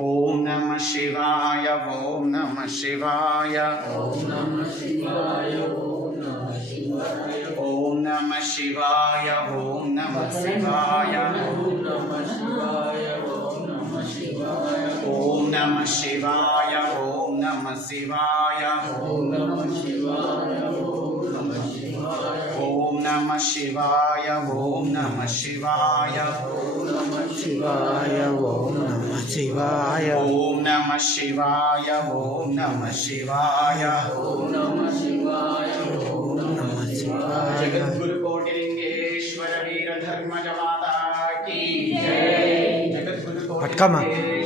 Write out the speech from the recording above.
ओम नमः शिवाय ओम नमः शिवाय ओम नमः शिवाय ओम नमः शिवाय ओम नमः शिवाय ओम नमः शिवाय ओम नमः शिवाय ओम नमः शिवाय ओम नमः शिवाय ओम नमः शिवाय ओम नमः शिवाय ओम नमः शिवाय ओम नमः शिवाय ओम नमः शिवाय ओम नमः शिवाय जगद्गुरु कोटिलिंगेश्वर वीर धर्मज माता की जय। जगद्गुरु पटकमा। कोटिलिंगेश्वर